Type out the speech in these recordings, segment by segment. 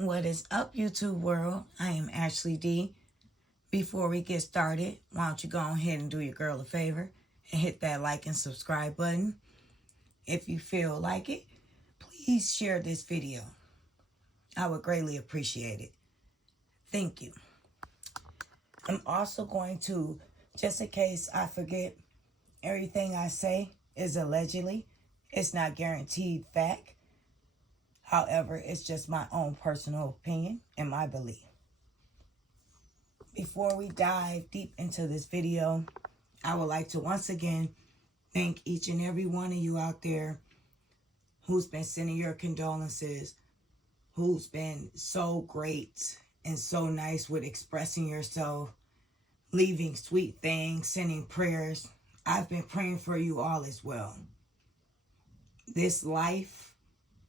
What is up, YouTube world? I am Ashley D. Before we get started, why don't you go ahead and do your girl a favor and hit that like and subscribe button. If you feel like it, please share this video. I would greatly appreciate it. Thank you. I'm also going to, just in case I forget, everything I say is allegedly. It's not guaranteed fact. However, it's just my own personal opinion and my belief. Before we dive deep into this video, I would like to once again thank each and every one of you out there who's been sending your condolences, who's been so great and so nice with expressing yourself, leaving sweet things, sending prayers. I've been praying for you all as well. This life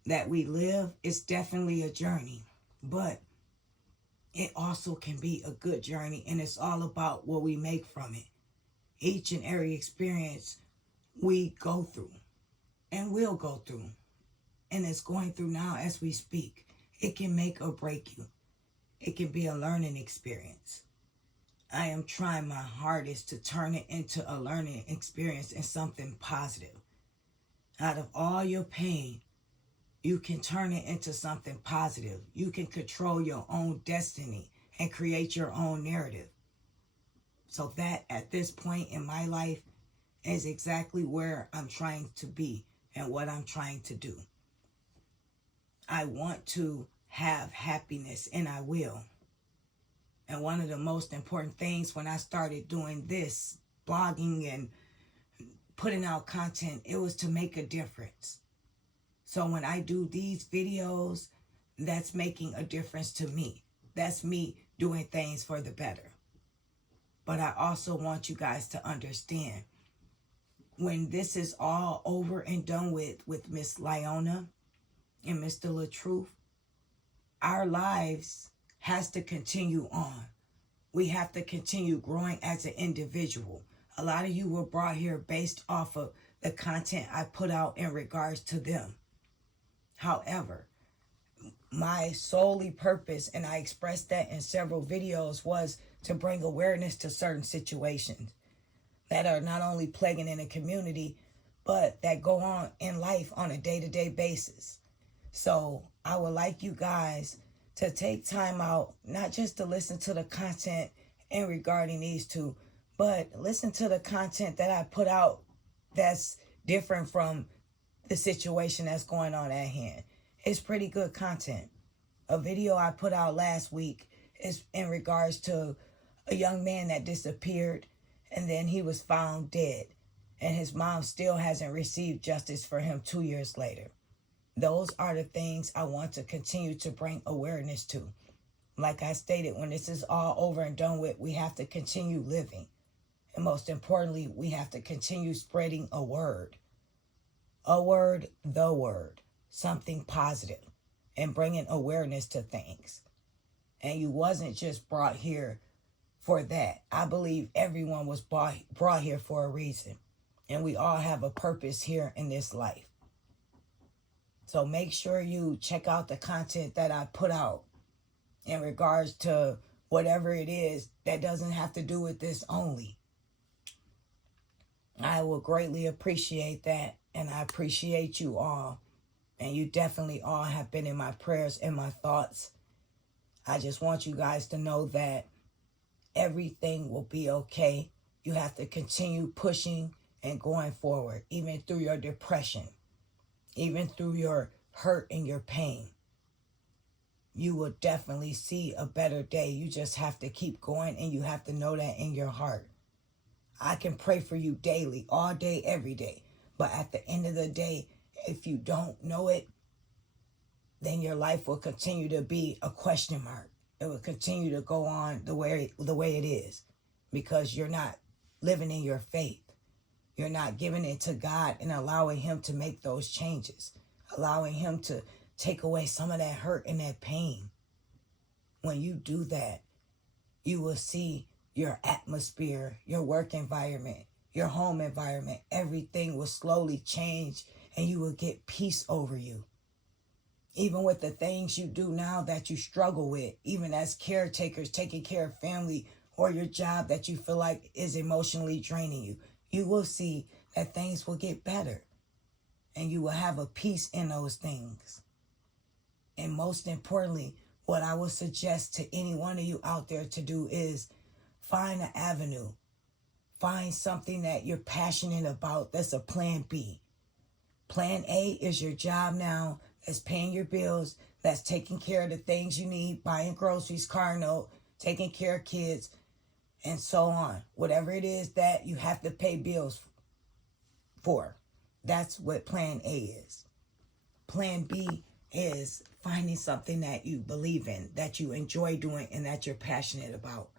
that we live is definitely a journey, but it also can be a good journey, and it's all about what we make from it. Each and every experience we go through and will go through, and it's going through now as we speak. It can make or break you. It can be a learning experience. I am trying my hardest to turn it into a learning experience and something positive. Out of all your pain, you can turn it into something positive. You can control your own destiny and create your own narrative. So that at this point in my life is exactly where I'm trying to be and what I'm trying to do. I want to have happiness, and I will. And one of the most important things when I started doing this, blogging and putting out content, it was to make a difference. So when I do these videos, that's making a difference to me. That's me doing things for the better. But I also want you guys to understand, when this is all over and done with Miss Lieonya and Mr. LaTruth, our lives has to continue on. We have to continue growing as an individual. A lot of you were brought here based off of the content I put out in regards to them. However, my solely purpose, and I expressed that in several videos, was to bring awareness to certain situations that are not only plaguing in a community, but that go on in life on a day-to-day basis. So I would like you guys to take time out, not just to listen to the content in regarding these two, but listen to the content that I put out that's different from the situation that's going on at hand. It's pretty good content. A video I put out last week is in regards to a young man that disappeared, and then he was found dead, and his mom still hasn't received justice for him 2 years later. Those are the things I want to continue to bring awareness to. Like I stated, when this is all over and done with, we have to continue living. And most importantly, we have to continue spreading a word. A word, the word, something positive, and bringing awareness to things. And you wasn't just brought here for that. I believe everyone was brought here for a reason, and we all have a purpose here in this life. So make sure you check out the content that I put out in regards to whatever it is that doesn't have to do with this only. I will greatly appreciate that, and I appreciate you all. And you definitely all have been in my prayers and my thoughts. I just want you guys to know that everything will be okay. You have to continue pushing and going forward, even through your depression, even through your hurt and your pain. You will definitely see a better day. You just have to keep going, and you have to know that in your heart. I can pray for you daily, all day, every day. But at the end of the day, if you don't know it, then your life will continue to be a question mark. It will continue to go on the way it is, because you're not living in your faith. You're not giving it to God and allowing Him to make those changes, allowing Him to take away some of that hurt and that pain. When you do that, you will see your atmosphere, your work environment, your home environment, everything will slowly change, and you will get peace over you. Even with the things you do now that you struggle with, even as caretakers, taking care of family or your job that you feel like is emotionally draining you, you will see that things will get better and you will have a peace in those things. And most importantly, what I would suggest to any one of you out there to do is find an avenue. Find something that you're passionate about that's a plan B. Plan A is your job now, that's paying your bills, that's taking care of the things you need, buying groceries, car note, taking care of kids, and so on. Whatever it is that you have to pay bills for, that's what plan A is. Plan B is finding something that you believe in, that you enjoy doing, and that you're passionate about.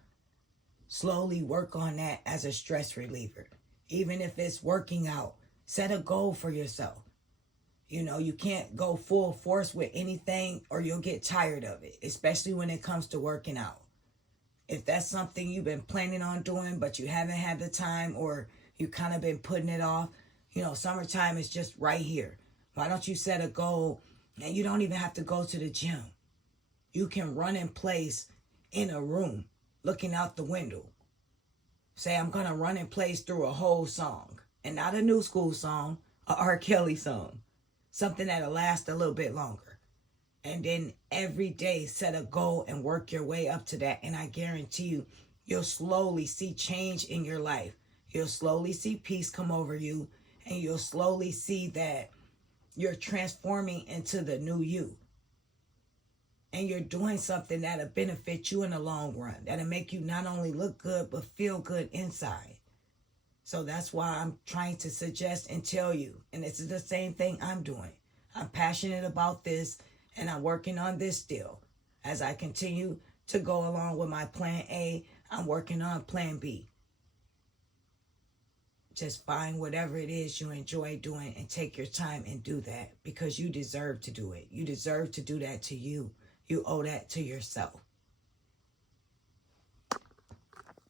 Slowly work on that as a stress reliever. Even if it's working out, set a goal for yourself. You know, you can't go full force with anything or you'll get tired of it, especially when it comes to working out. If that's something you've been planning on doing, but you haven't had the time or you kind of been putting it off, you know, summertime is just right here. Why don't you set a goal and you don't even have to go to the gym? You can run in place in a room looking out the window. Say, I'm going to run in place through a whole song, and not a new school song, a R. Kelly song. Something that'll last a little bit longer. And then every day set a goal and work your way up to that. And I guarantee you, you'll slowly see change in your life. You'll slowly see peace come over you. And you'll slowly see that you're transforming into the new you. And you're doing something that'll benefit you in the long run. That'll make you not only look good, but feel good inside. So that's why I'm trying to suggest and tell you. And this is the same thing I'm doing. I'm passionate about this and I'm working on this still. As I continue to go along with my plan A, I'm working on plan B. Just find whatever it is you enjoy doing and take your time and do that because you deserve to do it. You deserve to do that to you. You owe that to yourself.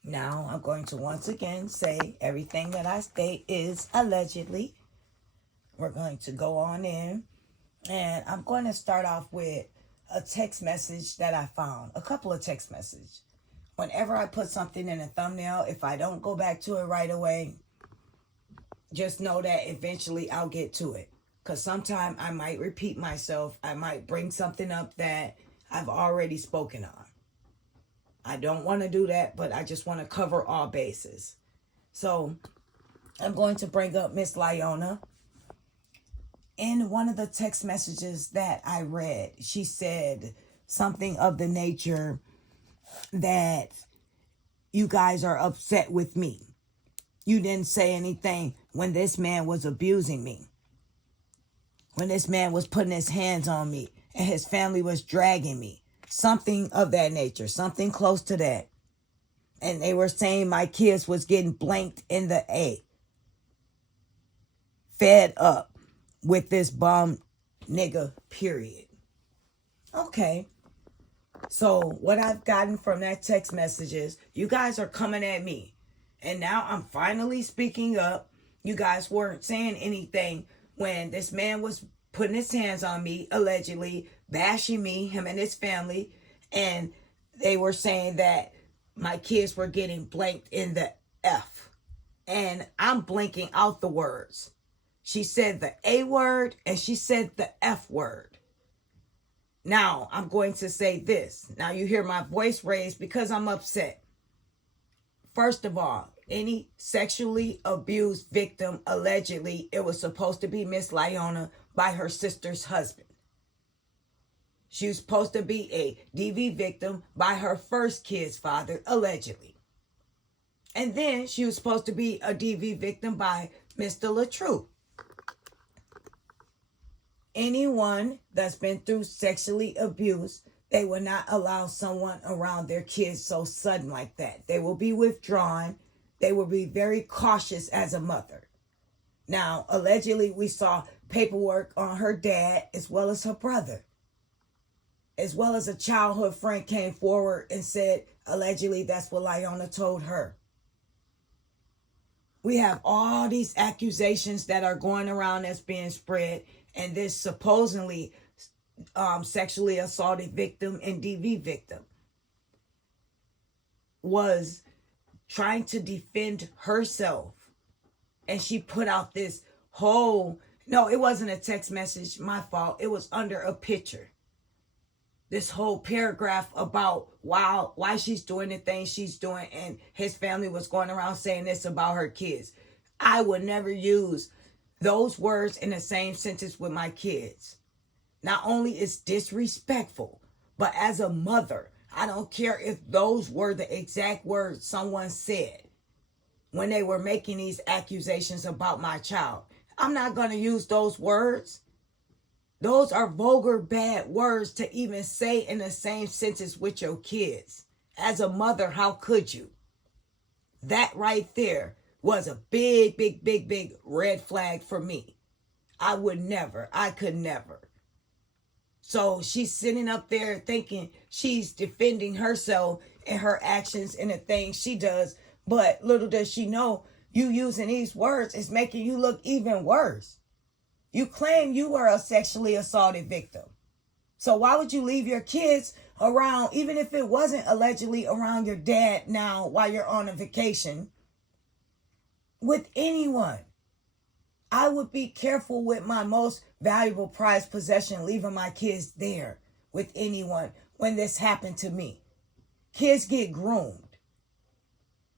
Now, I'm going to once again say everything that I state is allegedly. We're going to go on in, and I'm going to start off with a text message that I found, a couple of text messages. Whenever I put something in a thumbnail, if I don't go back to it right away, just know that eventually I'll get to it. Because sometimes I might repeat myself. I might bring something up that I've already spoken on. I don't want to do that, but I just want to cover all bases. So I'm going to bring up Miss Lieonya. In one of the text messages that I read, she said something of the nature that you guys are upset with me. You didn't say anything when this man was abusing me. When this man was putting his hands on me and his family was dragging me. Something of that nature, something close to that. And they were saying my kids was getting blanked in the A. Fed up with this bum nigga, period. Okay. So what I've gotten from that text message is you guys are coming at me. And now I'm finally speaking up. You guys weren't saying anything when this man was putting his hands on me, allegedly bashing me, him and his family. And they were saying that my kids were getting blanked in the F. And I'm blanking out the words. She said the A word and she said the F word. Now, I'm going to say this. Now, you hear my voice raised because I'm upset. First of all, any sexually abused victim, allegedly, it was supposed to be Miss Lieonya by her sister's husband. She was supposed to be a DV victim by her first kid's father, allegedly. And then she was supposed to be a DV victim by Mr. LaTrue. Anyone that's been through sexually abuse, they will not allow someone around their kids so sudden like that. They will be withdrawn. They will be very cautious as a mother. Now, allegedly, we saw paperwork on her dad as well as her brother. As well as a childhood friend came forward and said, allegedly, that's what Lieonya told her. We have all these accusations that are going around that's being spread. And this supposedly sexually assaulted victim and DV victim, was trying to defend herself. And she put out this whole, no, it wasn't a text message, my fault. It was under a picture. This whole paragraph about why she's doing the things she's doing, and his family was going around saying this about her kids. I would never use those words in the same sentence with my kids. Not only is disrespectful, but as a mother, I don't care if those were the exact words someone said when they were making these accusations about my child. I'm not going to use those words. Those are vulgar, bad words to even say in the same sentence with your kids. As a mother, how could you? That right there was a big, big, big, big red flag for me. I could never. So she's sitting up there thinking she's defending herself and her actions and the things she does. But little does she know, you using these words is making you look even worse. You claim you were a sexually assaulted victim. So why would you leave your kids around, even if it wasn't allegedly around your dad now while you're on a vacation, with anyone? I would be careful with my most valuable prized possession, leaving my kids there with anyone when this happened to me. Kids get groomed.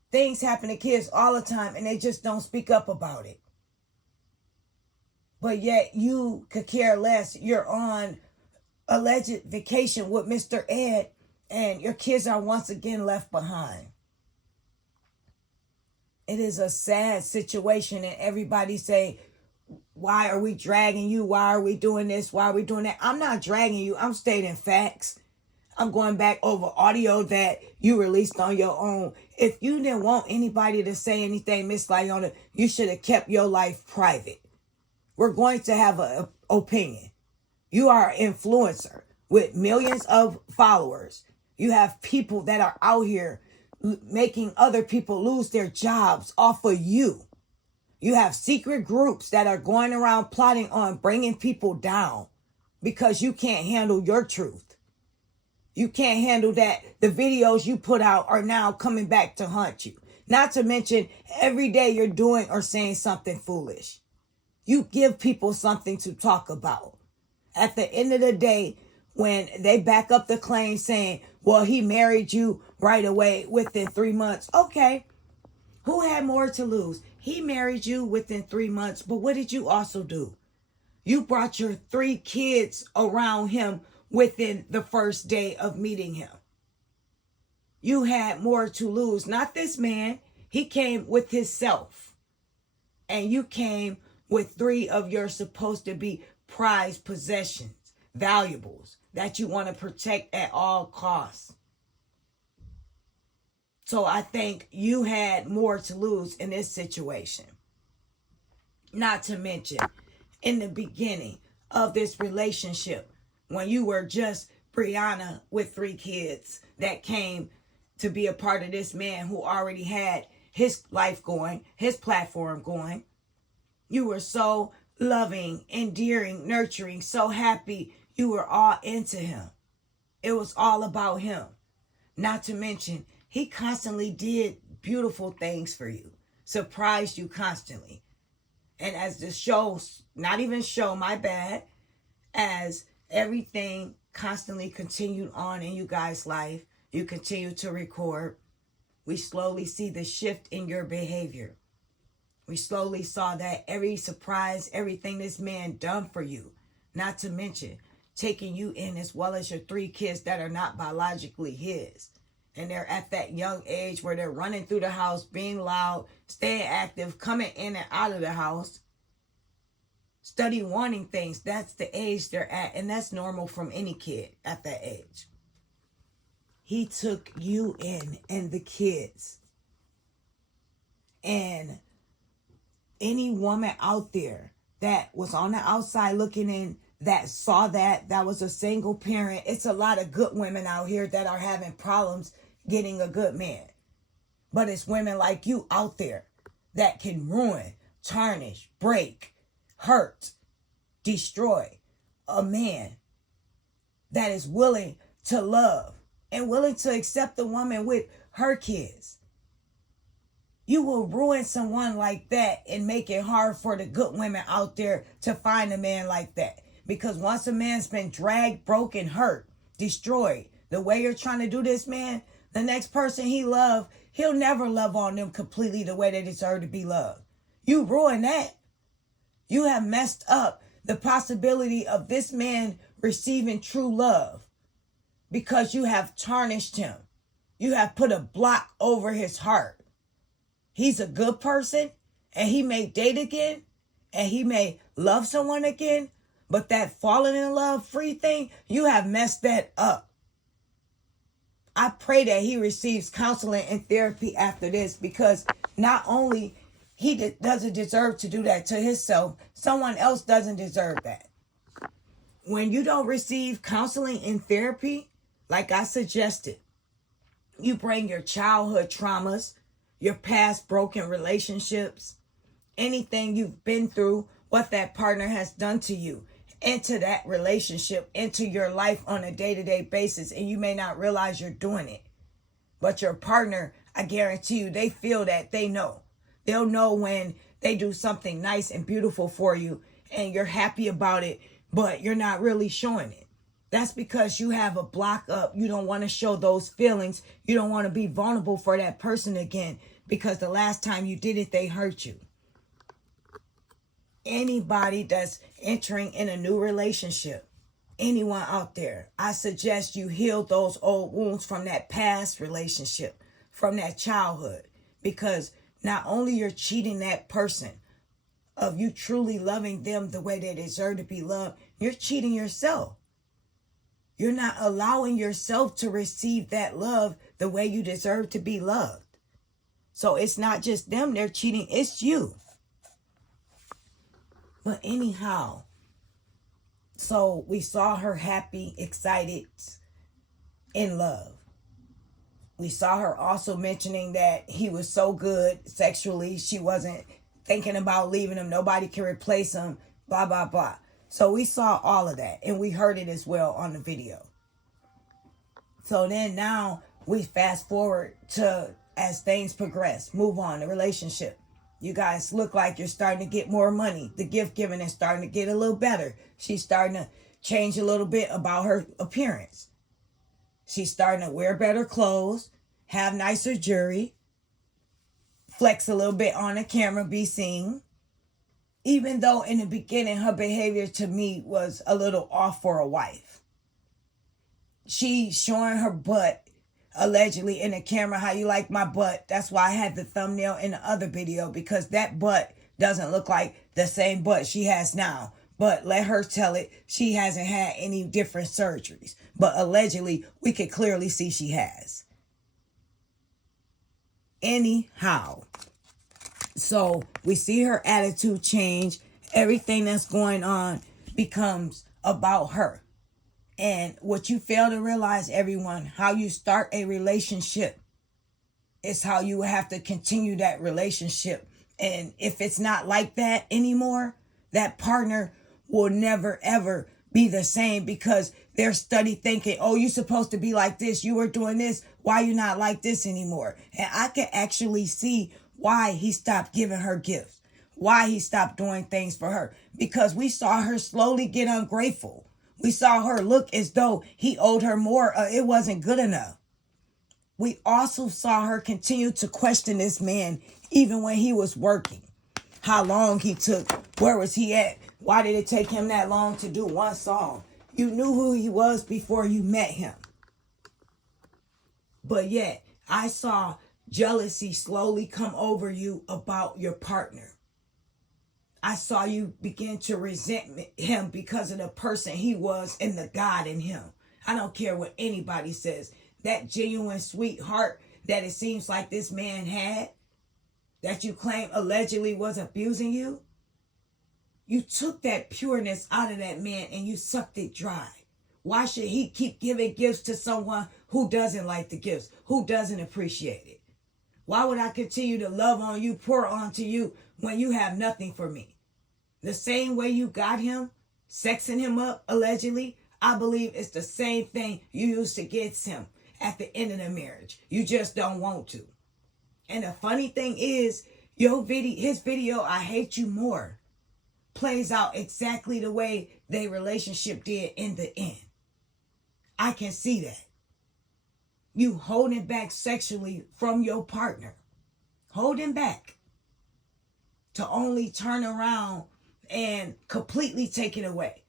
Things happen to kids all the time and they just don't speak up about it. But yet you could care less. You're on alleged vacation with Mr. Ed and your kids are once again left behind. It is a sad situation, and everybody say, why are we dragging you? Why are we doing this? Why are we doing that? I'm not dragging you. I'm stating facts. I'm going back over audio that you released on your own. If you didn't want anybody to say anything, Miss Lieonya, you should have kept your life private. We're going to have an opinion. You are an influencer with millions of followers. You have people that are out here making other people lose their jobs off of you. You have secret groups that are going around plotting on bringing people down because you can't handle your truth. You can't handle that the videos you put out are now coming back to haunt you. Not to mention every day you're doing or saying something foolish. You give people something to talk about. At the end of the day, when they back up the claim saying, well, he married you right away within 3 months. Okay. Who had more to lose? He married you within 3 months. But what did you also do? You brought your 3 kids around him within the first day of meeting him. You had more to lose. Not this man. He came with himself. And you came with 3 of your supposed to be prized possessions, valuables that you want to protect at all costs. So I think you had more to lose in this situation. Not to mention, in the beginning of this relationship, when you were just Brianna with 3 kids that came to be a part of this man who already had his life going, his platform going, you were so loving, endearing, nurturing, so happy. You were all into him. It was all about him. Not to mention, he constantly did beautiful things for you. Surprised you constantly. And as the show, not even show, my bad, as everything constantly continued on in you guys' life, you continue to record, we slowly see the shift in your behavior. We slowly saw that every surprise, everything this man done for you, not to mention taking you in as well as your 3 kids that are not biologically his. And they're at that young age where they're running through the house, being loud, staying active, coming in and out of the house, study wanting things. That's the age they're at. And that's normal from any kid at that age. He took you in and the kids. And any woman out there that was on the outside looking in, that saw that was a single parent. It's a lot of good women out here that are having problems getting a good man. But it's women like you out there that can ruin, tarnish, break, hurt, destroy a man that is willing to love and willing to accept the woman with her kids. You will ruin someone like that and make it hard for the good women out there to find a man like that. Because once a man's been dragged, broken, hurt, destroyed, the way you're trying to do this, man, the next person he loves, he'll never love on them completely the way they deserve to be loved. You ruin that. You have messed up the possibility of this man receiving true love because you have tarnished him. You have put a block over his heart. He's a good person and he may date again and he may love someone again, but that falling in love free thing, you have messed that up. I pray that he receives counseling and therapy after this, because not only he doesn't deserve to do that to himself, someone else doesn't deserve that. When you don't receive counseling and therapy, like I suggested, you bring your childhood traumas, your past broken relationships, anything you've been through, what that partner has done to you, into that relationship, into your life on a day-to-day basis, and you may not realize you're doing it. But your partner, I guarantee you, they feel that, they know. They'll know when they do something nice and beautiful for you and you're happy about it, but you're not really showing it. That's because you have a block up. You don't want to show those feelings. You don't want to be vulnerable for that person again, because the last time you did it, they hurt you. Anybody that's entering in a new relationship, anyone out there, I suggest you heal those old wounds from that past relationship, from that childhood, because not only you're cheating that person of you truly loving them the way they deserve to be loved, you're cheating yourself. You're not allowing yourself to receive that love the way you deserve to be loved. So it's not just them they're cheating, it's you. But anyhow, so we saw her happy, excited, in love. We saw her also mentioning that he was so good sexually, she wasn't thinking about leaving him. Nobody can replace him, blah, blah, blah. So we saw all of that, and we heard it as well on the video. So then now we fast forward to, as things progress, move on, the relationship. You guys look like you're starting to get more money. The gift giving is starting to get a little better. She's starting to change a little bit about her appearance. She's starting to wear better clothes, have nicer jewelry, flex a little bit on the camera, be seen. Even though in the beginning her behavior to me was a little off for a wife. She showing her butt allegedly in the camera, how you like my butt. That's why I had the thumbnail in the other video, because that butt doesn't look like the same butt she has now. But let her tell it, she hasn't had any different surgeries. But allegedly, we could clearly see she has. Anyhow, so we see her attitude change. Everything that's going on becomes about her. And what you fail to realize, everyone, how you start a relationship is how you have to continue that relationship. And if it's not like that anymore, that partner will never, ever be the same, because they're study thinking, oh, you're supposed to be like this. You were doing this. Why you not like this anymore? And I can actually see why he stopped giving her gifts, why he stopped doing things for her, because we saw her slowly get ungrateful. We saw her look as though he owed her more. It wasn't good enough. We also saw her continue to question this man, even when he was working. How long he took, where was he at? Why did it take him that long to do one song? You knew who he was before you met him. But yet, I saw jealousy slowly come over you about your partner. I saw you begin to resent him because of the person he was and the God in him. I don't care what anybody says. That genuine sweetheart that it seems like this man had, that you claim allegedly was abusing you, you took that pureness out of that man and you sucked it dry. Why should he keep giving gifts to someone who doesn't like the gifts, who doesn't appreciate it? Why would I continue to love on you, pour onto you, when you have nothing for me? The same way you got him, sexing him up, allegedly, I believe it's the same thing you used against him at the end of the marriage. You just don't want to. And the funny thing is, his video, I Hate You More, plays out exactly the way their relationship did in the end. I can see that. You holding back sexually from your partner. Holding back. To only turn around and completely take it away.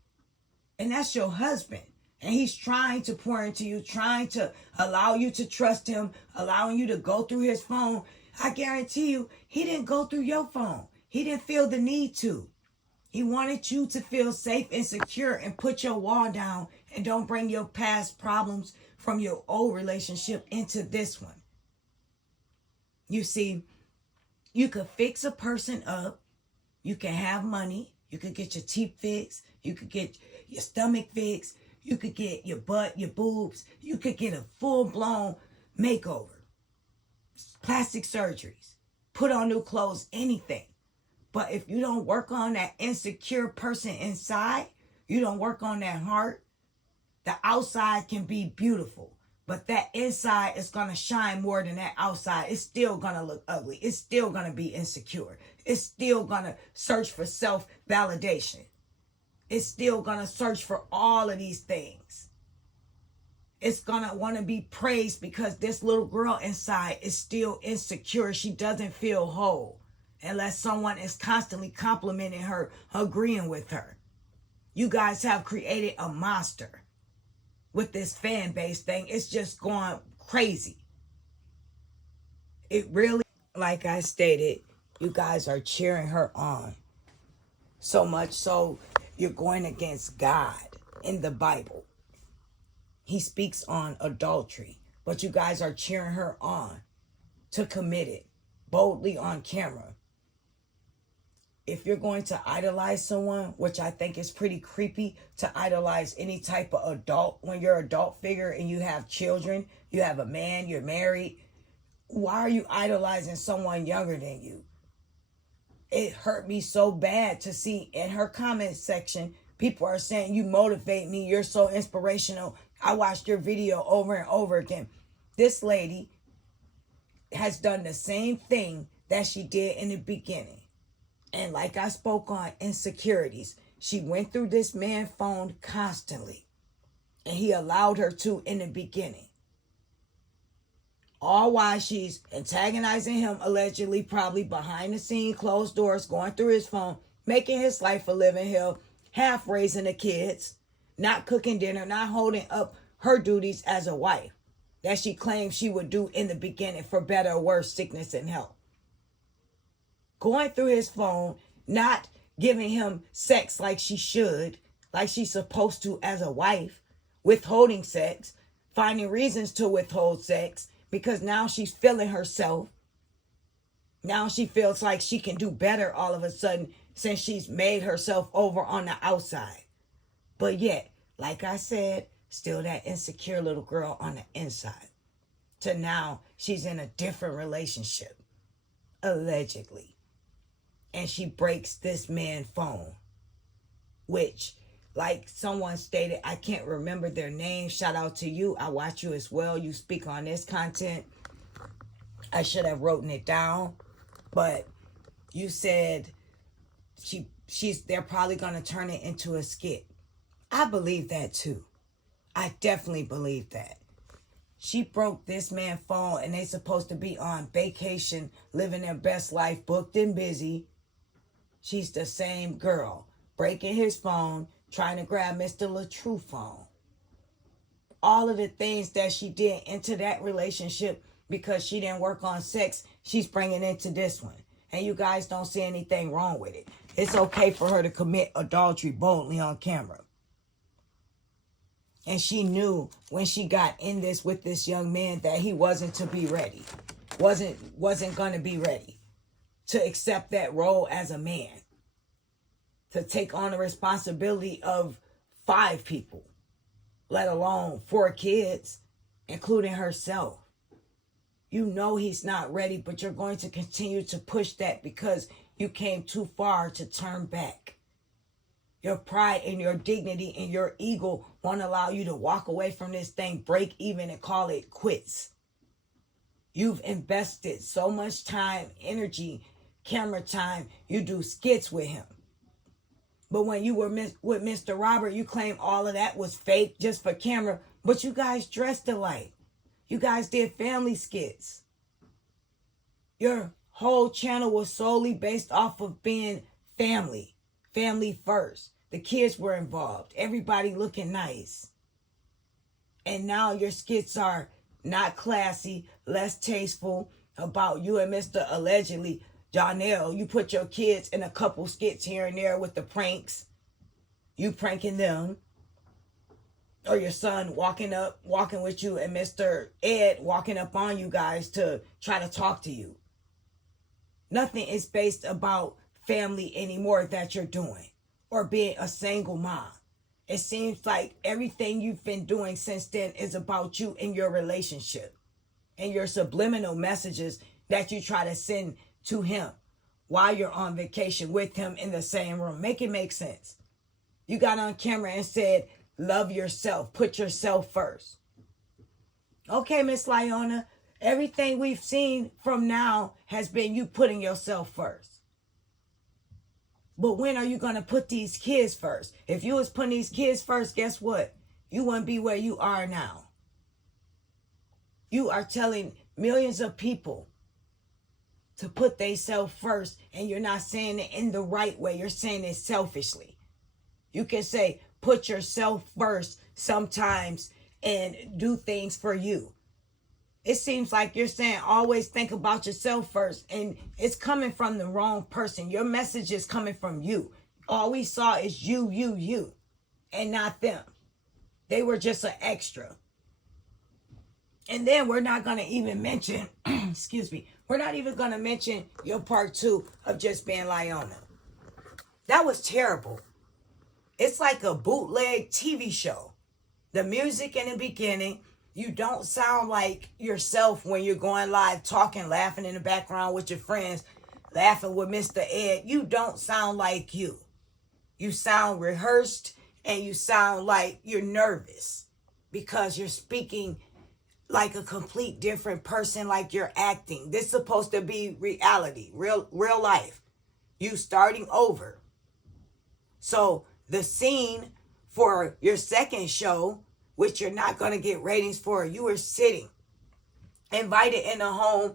And that's your husband. And he's trying to pour into you, trying to allow you to trust him, allowing you to go through his phone. I guarantee you, he didn't go through your phone. He didn't feel the need to. He wanted you to feel safe and secure and put your wall down and don't bring your past problems from your old relationship into this one. You see, you could fix a person up. You can have money. You could get your teeth fixed. You could get your stomach fixed. You could get your butt, your boobs. You could get a full-blown makeover. Plastic surgeries. Put on new clothes, anything. But if you don't work on that insecure person inside, you don't work on that heart, the outside can be beautiful. But that inside is going to shine more than that outside. It's still going to look ugly. It's still going to be insecure. It's still going to search for self-validation. It's still going to search for all of these things. It's going to want to be praised because this little girl inside is still insecure. She doesn't feel whole unless someone is constantly complimenting her, agreeing with her. You guys have created a monster with this fan base thing. It's just going crazy. It really, like I stated, you guys are cheering her on. So much so, you're going against God in the Bible. He speaks on adultery, but you guys are cheering her on to commit it boldly on camera. If you're going to idolize someone, which I think is pretty creepy to idolize any type of adult, when you're an adult figure and you have children, you have a man, you're married, why are you idolizing someone younger than you? It hurt me so bad to see in her comment section, people are saying, you motivate me, you're so inspirational. I watched your video over and over again. This lady has done the same thing that she did in the beginning. And like I spoke on insecurities, she went through this man's phone constantly. And he allowed her to in the beginning. All while she's antagonizing him, allegedly, probably behind the scene, closed doors, going through his phone, making his life a living hell, half raising the kids, not cooking dinner, not holding up her duties as a wife that she claimed she would do in the beginning for better or worse, sickness and health. Going through his phone, not giving him sex like she should, like she's supposed to as a wife, withholding sex, finding reasons to withhold sex, because now she's feeling herself. Now she feels like she can do better all of a sudden since she's made herself over on the outside. But yet, like I said, still that insecure little girl on the inside. To now, she's in a different relationship, allegedly. And she breaks this man's phone, which, like someone stated, I can't remember their name. Shout out to you. I watch you as well. You speak on this content. I should have written it down, but you said they're probably going to turn it into a skit. I believe that too. I definitely believe that. She broke this man's phone and they supposed to be on vacation, living their best life, booked and busy. She's the same girl, breaking his phone, trying to grab Mr. LaTrue's phone. All of the things that she did into that relationship because she didn't work on sex, she's bringing into this one. And you guys don't see anything wrong with it. It's okay for her to commit adultery boldly on camera. And she knew when she got in this with this young man that he wasn't to be ready. Wasn't going to be ready to accept that role as a man. To take on the responsibility of 5 people, let alone 4 kids, including herself. You know he's not ready, but you're going to continue to push that because you came too far to turn back. Your pride and your dignity and your ego won't allow you to walk away from this thing, break even, and call it quits. You've invested so much time, energy, camera time. You do skits with him. But when you were with Mr. Robert, you claim all of that was fake just for camera. But you guys dressed alike. You guys did family skits. Your whole channel was solely based off of being family. Family first. The kids were involved. Everybody looking nice. And now your skits are not classy, less tasteful, about you and Mr. Allegedly Jonell. You put your kids in a couple skits here and there with the pranks. You pranking them. Or your son walking with you, and Mr. Ed walking up on you guys to try to talk to you. Nothing is based about family anymore that you're doing, or being a single mom. It seems like everything you've been doing since then is about you and your relationship and your subliminal messages that you try to send to him while you're on vacation with him in the same room. Make it make sense. You got on camera and said, love yourself. Put yourself first. Okay, Miss Lieonya, everything we've seen from now has been you putting yourself first. But when are you going to put these kids first? If you was putting these kids first, guess what? You wouldn't be where you are now. You are telling millions of people to put themselves first, and you're not saying it in the right way. You're saying it selfishly. You can say, put yourself first sometimes and do things for you. It seems like you're saying always think about yourself first, and it's coming from the wrong person. Your message is coming from you. All we saw is you, and not them. They were just an extra. And then we're not going to even mention, excuse me, we're not even going to mention your part 2 of just being Lieonya. That was terrible. It's like a bootleg TV show. The music in the beginning, you don't sound like yourself when you're going live, talking, laughing in the background with your friends, laughing with Mr. Ed. You don't sound like you. You sound rehearsed, and you sound like you're nervous because you're speaking like a complete different person, like you're acting. This is supposed to be reality, real life. You starting over. So the scene for your second show, which you're not going to get ratings for, you were sitting, invited in a home.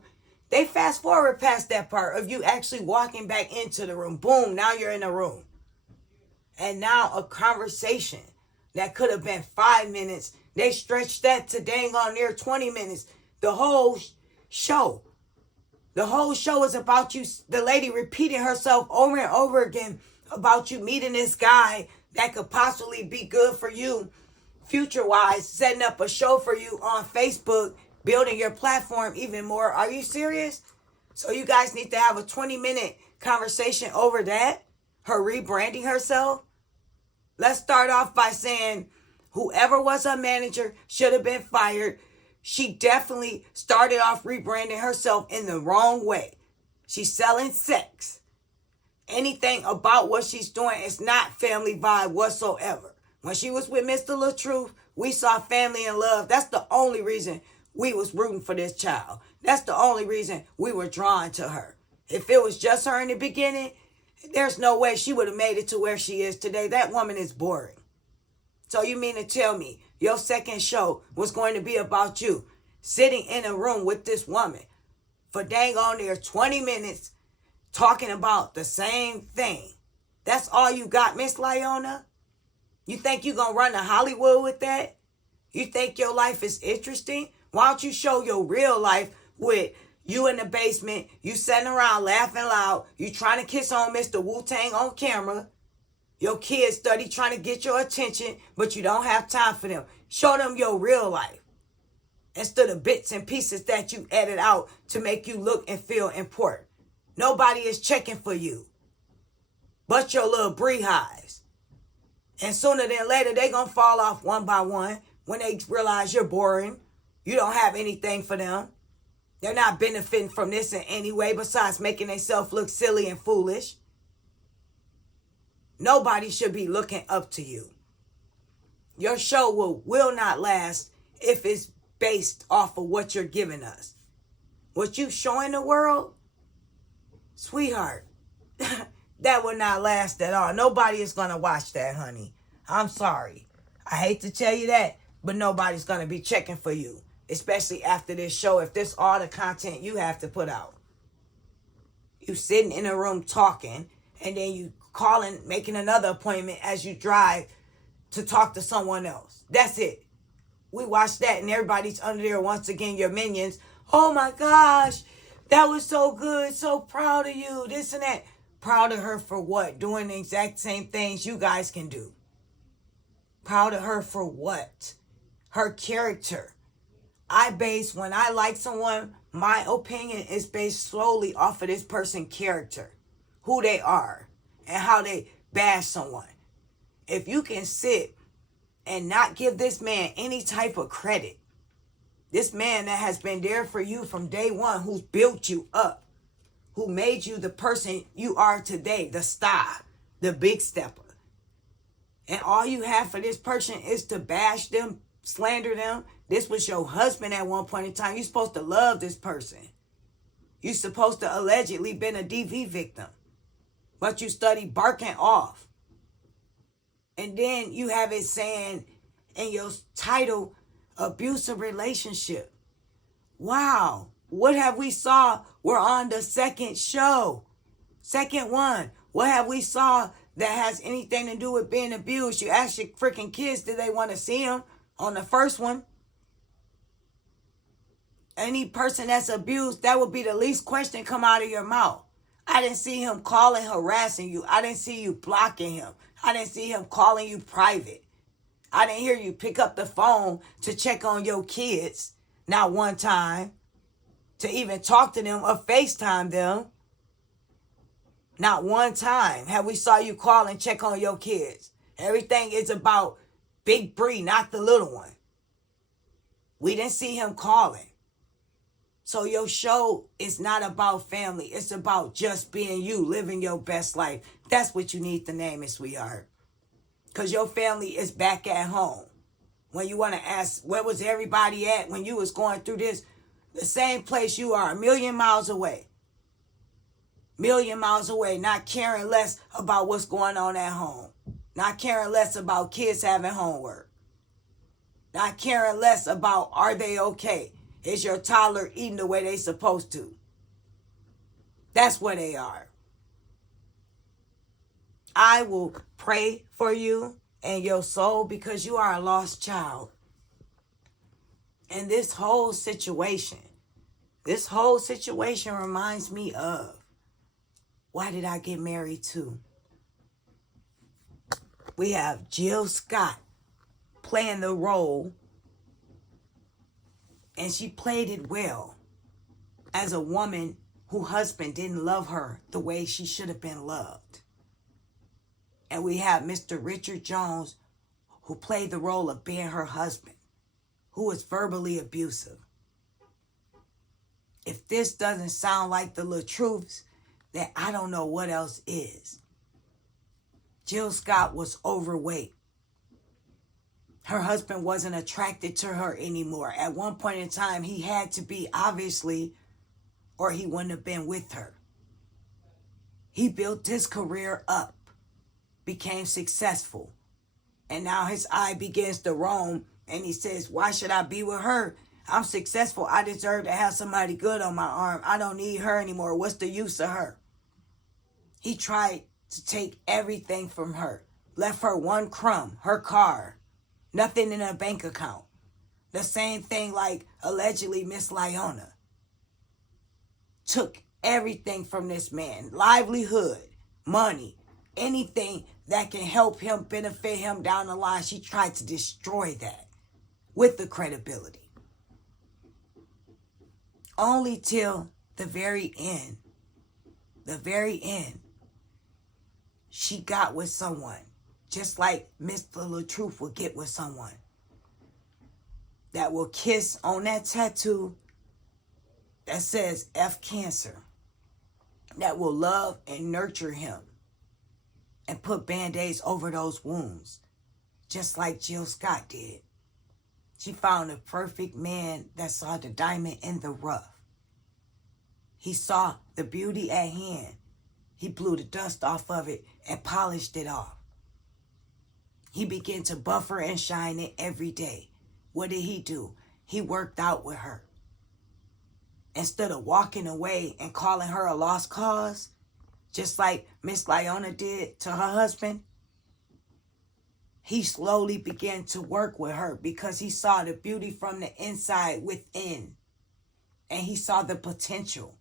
They fast forward past that part of you actually walking back into the room. Boom, now you're in a room. And now a conversation that could have been 5 minutes, they stretched that to dang on near 20 minutes. The whole show. The whole show is about you, the lady repeating herself over and over again about you meeting this guy that could possibly be good for you future-wise, setting up a show for you on Facebook, building your platform even more. Are you serious? So you guys need to have a 20-minute conversation over that? Her rebranding herself? Let's start off by saying whoever was her manager should have been fired. She definitely started off rebranding herself in the wrong way. She's selling sex. Anything about what she's doing is not family vibe whatsoever. When she was with Mr. LaTruth, we saw family and love. That's the only reason we was rooting for this child. That's the only reason we were drawn to her. If it was just her in the beginning, there's no way she would have made it to where she is today. That woman is boring. So you mean to tell me your second show was going to be about you sitting in a room with this woman for dang on near 20 minutes talking about the same thing? That's all you got, Miss Lieonya? You think you're going to run to Hollywood with that? You think your life is interesting? Why don't you show your real life with you in the basement, you sitting around laughing loud, you trying to kiss on Mr. Wu-Tang on camera, your kids study trying to get your attention, but you don't have time for them. Show them your real life instead of bits and pieces that you edit out to make you look and feel important. Nobody is checking for you but your little beehives. And sooner than later, they're going to fall off one by one when they realize you're boring. You don't have anything for them. They're not benefiting from this in any way besides making themselves look silly and foolish. Nobody should be looking up to you. Your show will not last if it's based off of what you're giving us. What you showing the world, sweetheart, that will not last at all. Nobody is going to watch that, honey. I'm sorry. I hate to tell you that, but nobody's going to be checking for you, especially after this show, if this all the content you have to put out. You sitting in a room talking, and then you calling, making another appointment as you drive to talk to someone else. That's it. We watch that, and everybody's under there once again, your minions. Oh my gosh, that was so good. So proud of you. This and that. Proud of her for what? Doing the exact same things you guys can do. Proud of her for what? Her character. When I like someone, my opinion is based solely off of this person's character. Who they are and how they bash someone. If you can sit and not give this man any type of credit, this man that has been there for you from day one, who's built you up, who made you the person you are today, the star, the big stepper. And all you have for this person is to bash them, slander them. This was your husband at one point in time. You're supposed to love this person. You're supposed to allegedly been a DV victim. But you study barking off. And then you have it saying in your title, abusive relationship. Wow. What have we saw? We're on the second show. Second one. What have we saw that has anything to do with being abused? You ask your freaking kids, do they want to see them on the first one? Any person that's abused, that would be the least question come out of your mouth. I didn't see him calling, harassing you. I didn't see you blocking him. I didn't see him calling you private. I didn't hear you pick up the phone to check on your kids, not one time, to even talk to them or FaceTime them. Not one time have we saw you call and check on your kids. Everything is about Big Bree, not the little one. We didn't see him calling. So your show is not about family. It's about just being you, living your best life. That's what you need to name it, sweetheart. Because your family is back at home. When you want to ask, where was everybody at when you was going through this? The same place you are, 1,000,000 miles away. 1,000,000 miles away, not caring less about what's going on at home. Not caring less about kids having homework. Not caring less about, are they okay? Is your toddler eating the way they supposed to? That's where they are. I will pray for you and your soul because you are a lost child. And this whole situation reminds me of, why did I get married to? We have Jill Scott playing the role, and she played it well as a woman whose husband didn't love her the way she should have been loved. And we have Mr. Richard Jones, who played the role of being her husband, who was verbally abusive. If this doesn't sound like the little truths, then I don't know what else is. Jill Scott was overweight. Her husband wasn't attracted to her anymore. At one point in time, he had to be, obviously, or he wouldn't have been with her. He built his career up, became successful, and now his eye begins to roam, and he says, why should I be with her? I'm successful. I deserve to have somebody good on my arm. I don't need her anymore. What's the use of her? He tried to take everything from her, left her one crumb, her car, nothing in her bank account. The same thing like allegedly Miss Lieonya. Took everything from this man, livelihood, money, anything that can help him, benefit him down the line. She tried to destroy that with the credibility. Only till the very end, she got with someone, just like Mr. LaTruth will get with someone that will kiss on that tattoo that says F cancer, that will love and nurture him and put band-aids over those wounds, just like Jill Scott did. She found the perfect man that saw the diamond in the rough. He saw the beauty at hand. He blew the dust off of it and polished it off. He began to buffer and shine it every day. What did he do? He worked out with her. Instead of walking away and calling her a lost cause, just like Miss Lieonya did to her husband, he slowly began to work with her because he saw the beauty from the inside within. And he saw the potential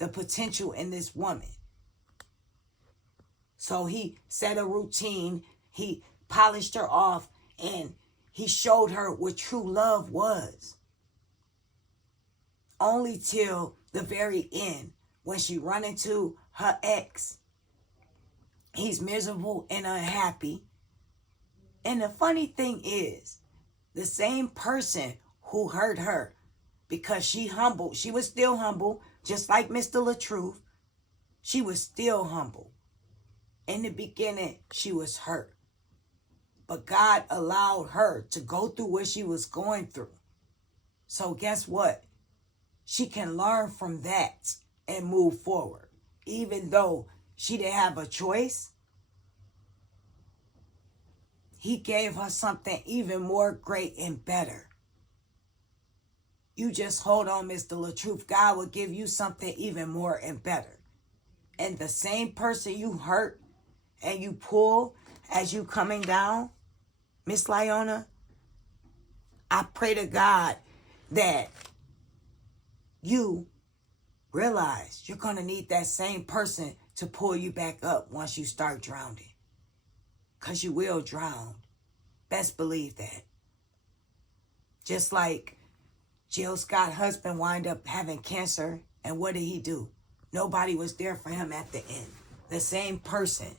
in this woman. So he set a routine, he polished her off, and he showed her what true love was. Only till the very end, when she run into her ex. He's miserable and unhappy. And the funny thing is, the same person who hurt her, because she was still humble, just like Mr. LaTruth. She was still humble. In the beginning, she was hurt. But God allowed her to go through what she was going through. So guess what? She can learn from that and move forward. Even though she didn't have a choice, he gave her something even more great and better. You just hold on, Mr. LaTruth. God will give you something even more and better. And the same person you hurt and you pull as you coming down, Miss Lieonya, I pray to God that you realize you're going to need that same person to pull you back up once you start drowning. Because you will drown. Best believe that. Just like Jill Scott's husband wind up having cancer, and what did he do? Nobody was there for him at the end. The same person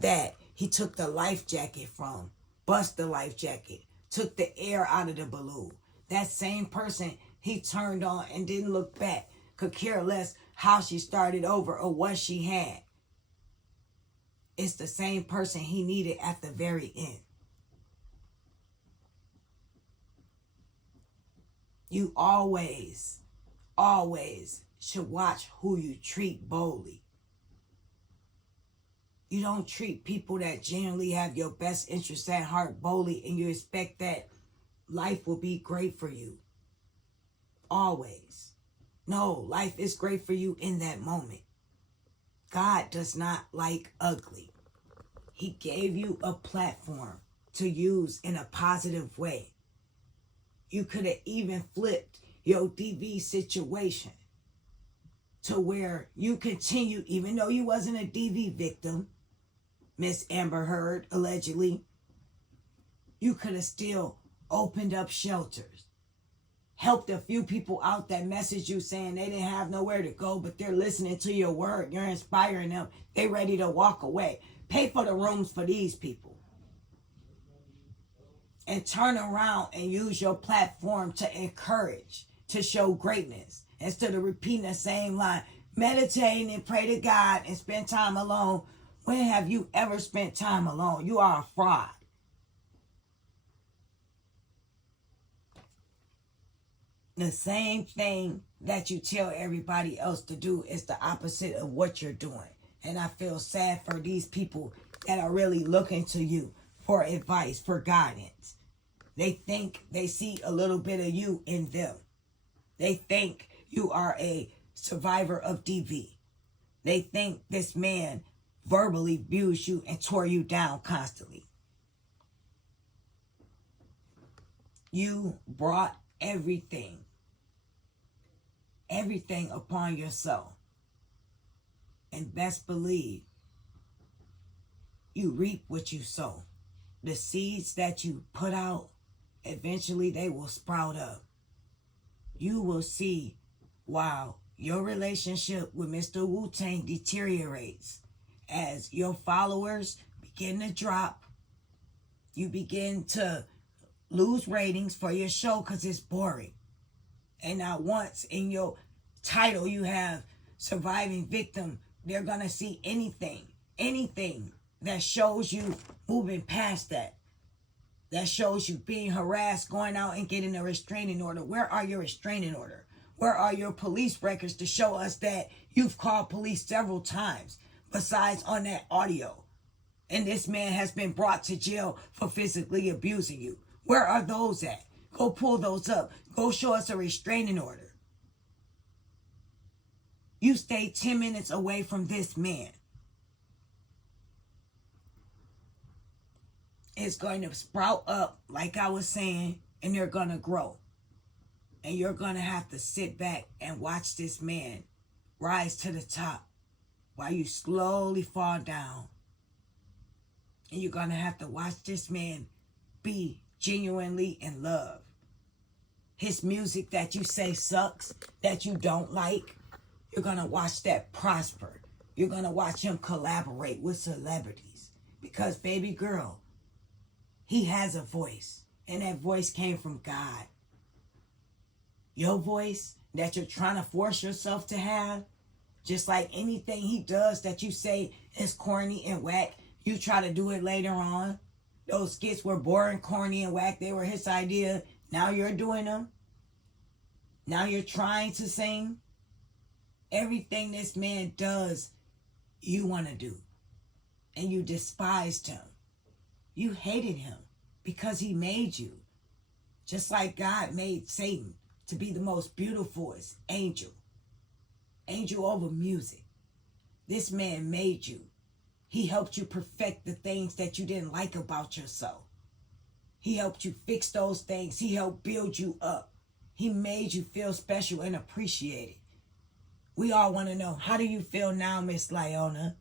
that he took the life jacket from, bust the life jacket, took the air out of the balloon. That same person he turned on and didn't look back, could care less how she started over or what she had. It's the same person he needed at the very end. You always should watch who you treat boldly. You don't treat people that genuinely have your best interests at heart boldly, and you expect that life will be great for you. Always. No, life is great for you in that moment. God does not like ugly. He gave you a platform to use in a positive way. You could have even flipped your DV situation to where you continued, even though you wasn't a DV victim, Miss Amber Heard, allegedly, you could have still opened up shelters, helped a few people out that messaged you saying they didn't have nowhere to go, but they're listening to your word. You're inspiring them. They ready to walk away. Pay for the rooms for these people. And turn around and use your platform to encourage, to show greatness. Instead of repeating the same line, meditating and pray to God and spend time alone. When have you ever spent time alone? You are a fraud. The same thing that you tell everybody else to do is the opposite of what you're doing. And I feel sad for these people that are really looking to you for advice, for guidance. They think they see a little bit of you in them. They think you are a survivor of DV. They think this man verbally abused you and tore you down constantly. You brought everything upon yourself. And best believe, you reap what you sow. The seeds that you put out, eventually they will sprout up. You will see while your relationship with Mr. Wu-Tang deteriorates, as your followers begin to drop, you begin to lose ratings for your show because it's boring. And not once in your title you have surviving victim, they're going to see anything that shows you moving past that. That shows you being harassed, going out and getting a restraining order. Where are your restraining order? Where are your police records to show us that you've called police several times besides on that audio? And this man has been brought to jail for physically abusing you. Where are those at? Go pull those up. Go show us a restraining order. You stay 10 minutes away from this man. It's going to sprout up, like I was saying, and they're going to grow. And you're going to have to sit back and watch this man rise to the top while you slowly fall down. And you're going to have to watch this man be genuinely in love. His music that you say sucks, that you don't like, you're going to watch that prosper. You're going to watch him collaborate with celebrities. Because, baby girl, he has a voice. And that voice came from God. Your voice that you're trying to force yourself to have, just like anything he does that you say is corny and whack, you try to do it later on. Those skits were boring, corny, and whack. They were his idea. Now you're doing them. Now you're trying to sing. Everything this man does, you want to do. And you despised him. You hated him because he made you. Just like God made Satan to be the most beautiful angel. Angel over music. This man made you. He helped you perfect the things that you didn't like about yourself. He helped you fix those things. He helped build you up. He made you feel special and appreciated. We all want to know, how do you feel now, Miss Lieonya?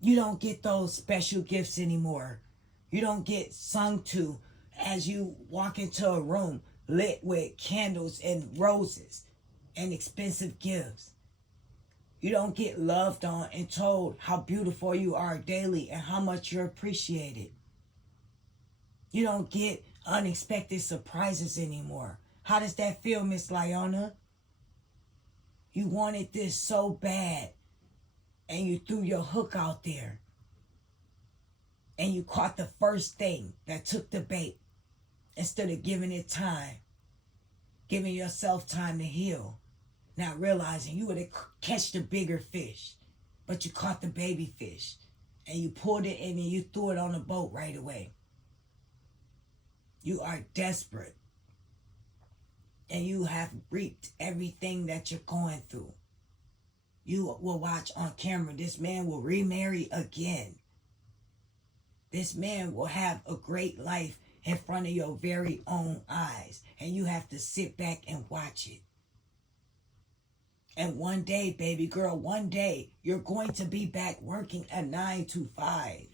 You don't get those special gifts anymore. You don't get sung to as you walk into a room lit with candles and roses and expensive gifts. You don't get loved on and told how beautiful you are daily and how much you're appreciated. You don't get unexpected surprises anymore. How does that feel, Miss Lieonya? You wanted this so bad, and you threw your hook out there, and you caught the first thing that took the bait instead of giving it time, giving yourself time to heal, not realizing you would have catch the bigger fish, but you caught the baby fish, and you pulled it in and you threw it on the boat right away. You are desperate. And you have reaped everything that you're going through. You will watch on camera. This man will remarry again. This man will have a great life in front of your very own eyes. And you have to sit back and watch it. And one day, baby girl, one day, you're going to be back working a 9 to 5.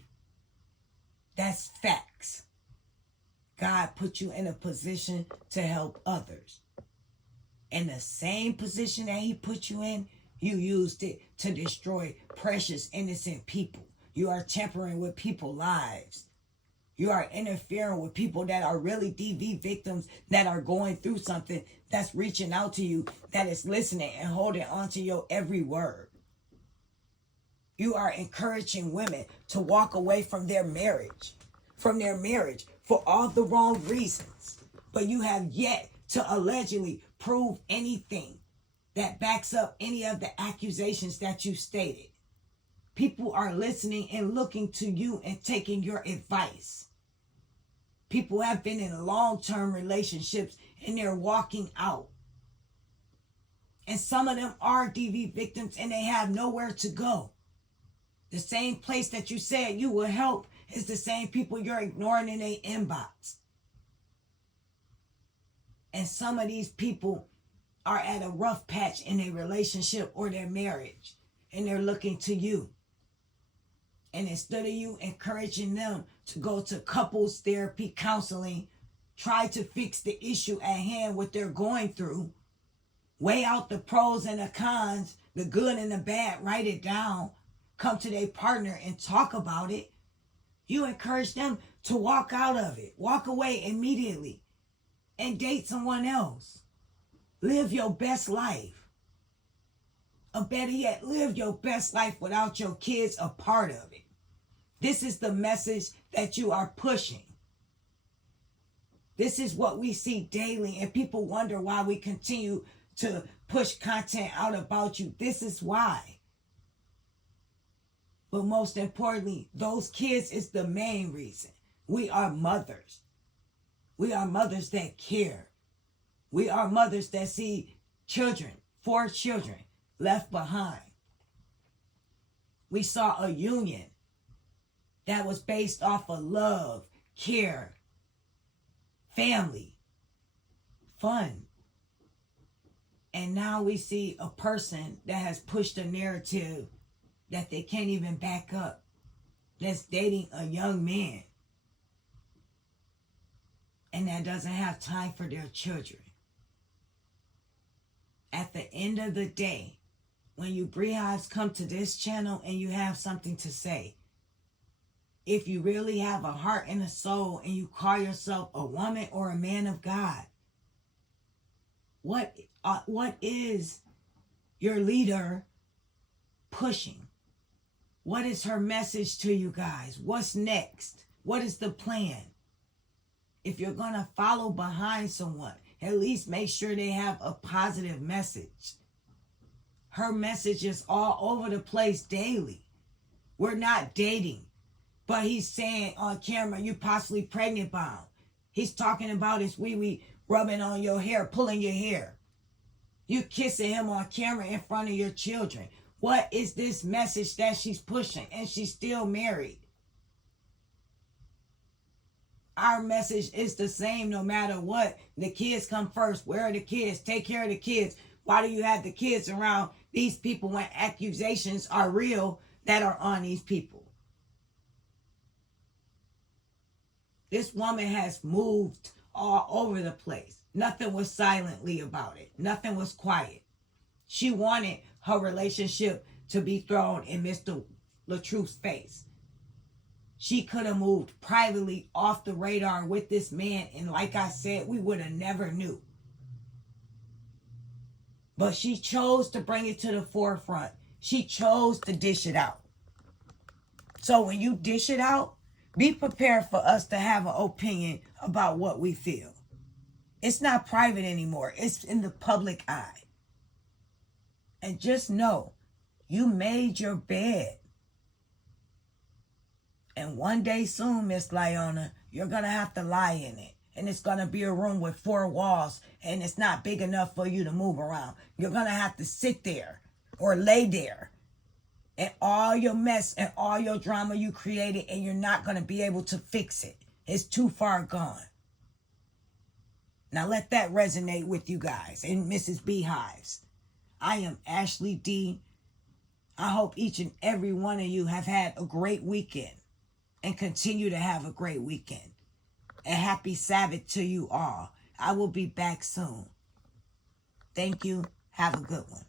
That's facts. God put you in a position to help others. And the same position that he put you in, you used it to destroy precious, innocent people. You are tampering with people's lives. You are interfering with people that are really DV victims, that are going through something, that's reaching out to you, that is listening and holding on to your every word. You are encouraging women to walk away from their marriage for all the wrong reasons. But you have yet to allegedly prove anything that backs up any of the accusations that you stated. People are listening and looking to you and taking your advice. People have been in long-term relationships and they're walking out. And some of them are DV victims and they have nowhere to go. The same place that you said you will help is the same people you're ignoring in their inbox. And some of these people are at a rough patch in their relationship or their marriage, and they're looking to you. And instead of you encouraging them to go to couples therapy counseling, try to fix the issue at hand, what they're going through, weigh out the pros and the cons, the good and the bad, write it down, come to their partner and talk about it. You encourage them to walk out of it, walk away immediately, and date someone else. Live your best life. Or better yet, live your best life without your kids a part of it. This is the message that you are pushing. This is what we see daily, and people wonder why we continue to push content out about you. This is why. But most importantly, those kids is the main reason. We are mothers. We are mothers that care. We are mothers that see children, 4 children, left behind. We saw a union that was based off of love, care, family, fun. And now we see a person that has pushed a narrative that they can't even back up, that's dating a young man, and that doesn't have time for their children. At the end of the day, when you beehives come to this channel and you have something to say, if you really have a heart and a soul and you call yourself a woman or a man of God, what is your leader pushing? What is her message to you guys? What's next? What is the plan? If you're going to follow behind someone, at least make sure they have a positive message. Her message is all over the place daily. We're not dating, but he's saying on camera, you possibly pregnant bound. He's talking about his wee-wee rubbing on your hair, pulling your hair. You kissing him on camera in front of your children. What is this message that she's pushing? And she's still married. Our message is the same no matter what. The kids come first. Where are the kids? Take care of the kids. Why do you have the kids around these people when accusations are real that are on these people? This woman has moved all over the place. Nothing was silently about it. Nothing was quiet. She wanted her relationship to be thrown in Mr. LaTruth's face. She could have moved privately off the radar with this man, and like I said, we would have never knew. But she chose to bring it to the forefront. She chose to dish it out. So when you dish it out, be prepared for us to have an opinion about what we feel. It's not private anymore. It's in the public eye. And just know, you made your bed. And one day soon, Miss Lieonya, you're going to have to lie in it. And it's going to be a room with 4 walls. And it's not big enough for you to move around. You're going to have to sit there or lay there. And all your mess and all your drama you created. And you're not going to be able to fix it. It's too far gone. Now let that resonate with you guys and Mrs. Beehives. I am Ashley D. I hope each and every one of you have had a great weekend and continue to have a great weekend. And happy Sabbath to you all. I will be back soon. Thank you. Have a good one.